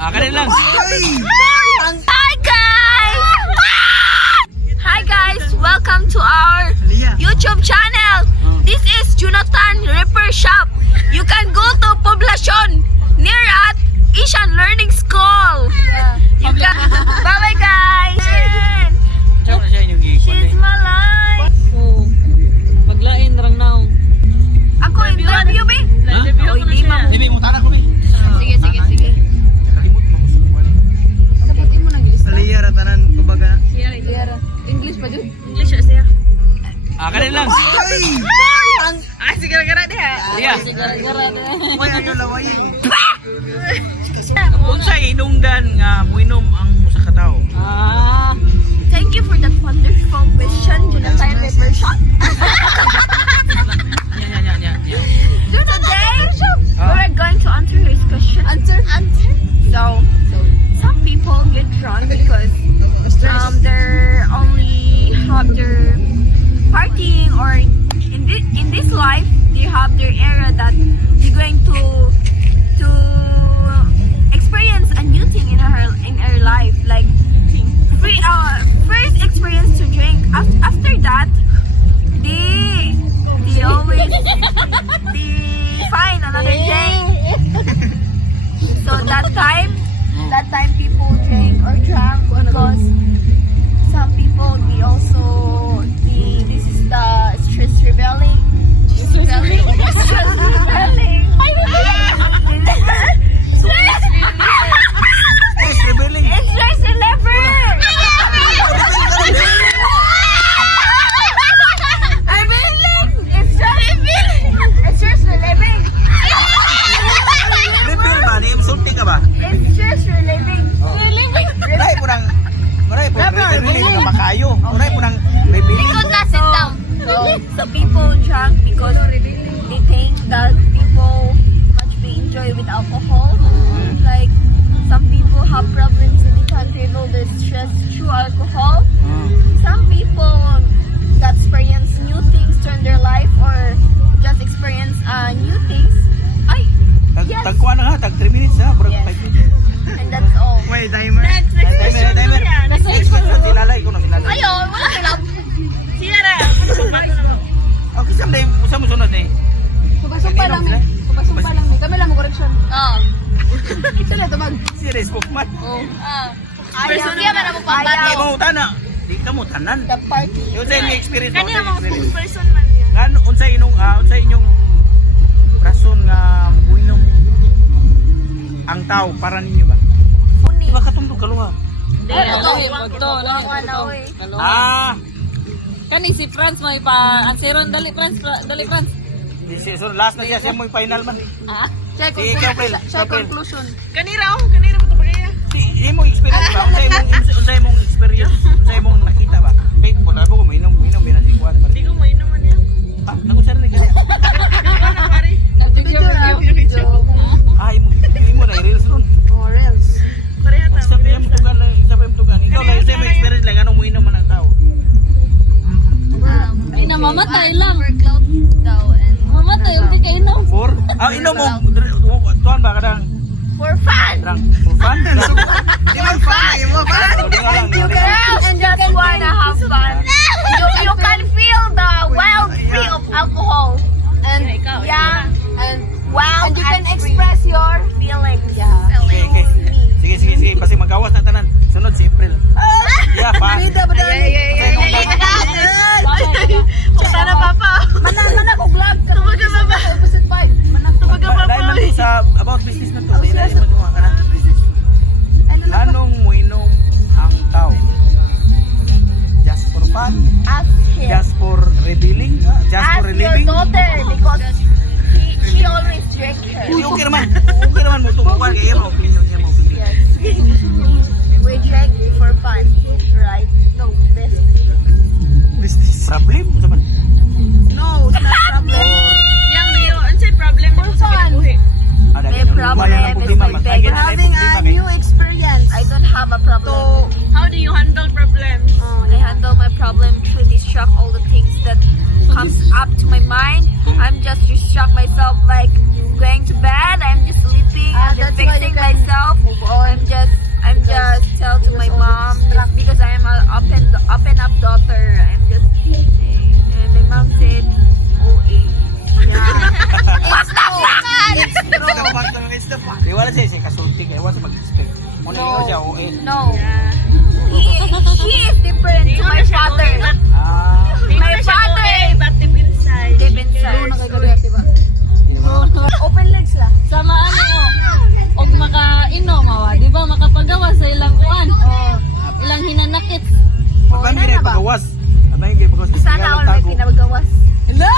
Kanin lang. Hi guys! Hi guys! Welcome to our YouTube channel. This is Jonathan Repair Shop. You can go to Poblacion near at Asian Learning School. You can. Bye bye guys. Tsaka na siya yung She's my life. Oh. Paglain rang now. Ako interview ba? Ha? Oh, hindi ma. Hindi mo tanak ko eh. Sige. Dapatin mo nang list. Aliyah ratanan kumbaga. English pa jud. English siya. Kanin lang. Ay, sigara-gara dia. Iya. Gara-gara na. May ano laway. Unsa inungdan nga muinom ang usa ka tawo? Thank you for that wonderful question, Jonathan Repair Shop. Nya. Today, we're going to answer his question. Answer. So, some people get drunk because they're only have their partying, or in this life they have their era that they're going to experience a new thing in her life, like first experience to drink. After that, they always they find another drink. So that time people drink or drank because some people this is the stress rebelling. Stress rebelling. Yes, rebelling. It's stress level. It's stress relieving. Rebel ba? Ni insulting ka ba? It's stress relieving. Maray po nang rebelling ka makayo. Maray po nang rebelling. So people drunk because they think that people much be enjoy with alcohol. Like some people have problems and they can't handle the stress through alcohol. Some people that experience new things during their life or just experience new things. Yes. Tagkuan na nga, tag 3 minutes ha. Bro, Yes. 5 minutes. And that's all. Wait, timer. Timer. Next question silalay ko na silalay. Ayo, wala ka lang. Sira. Okay, someday, usa mo sunod eh. Sumpa lang mi. Kami lang mo correction. Oh. Sila tumag. Serious ko man. Person siya man mo Di mo tana. Di ka mo tanan. The party. Yung sa inyo experience mo. Kanina mga spokesperson man yan. Nga, unsa inyong rason nga buinom ang tao para ninyo ba? Puni. Di ba katungtog kaluha? Kani si Franz may pa anseron dali Franz. So last na siya mo yung final man. Check Si Kapel. conclusion. Kanira mo to bagaya. Di mo experience ba? Unsa imong experience? Unsa imong nakita ba? Kay mo na ko mainom binasikuan. Hindi ko mainom man yan. Nagusar ni kaya. Nag-video. Imo na reels ron. Morals. Sa payam tugan. Ikaw lang sa imong experience lang anong muinom man ang tao. Ay na mamatay lang. Workload daw and Mamatay hindi kay inom. For? Inom mo. Tuan ba kadang? for fun. Drunk. For fun? Di mo fun. You girls just wanna have fun. You can feel the wild free of alcohol and and wild And you can free express your feelings. Okay. Sige. Kasi magawas na tanan. Sunod si April. Yeah, pa. Punta na papa. Mana ko vlog. Tumaga papa. Episode 5. Dahil man sa about business na to. Dahil man mga kana. It's the fact. Di wala siya kasulti kaya wala siya mag-expect. Muna yun siya, OA. No. He is different to my father. Ah, My father But deep inside. deep inside. Ano kay Gabriel, diba? Open legs lang. Sama ano, og makainom awa, di ba makapagawa sa ilang kuan. Ilang hinanakit. Paano yung pagawas? Paano yung pagawas? Sana ako may pinagawas. Hala!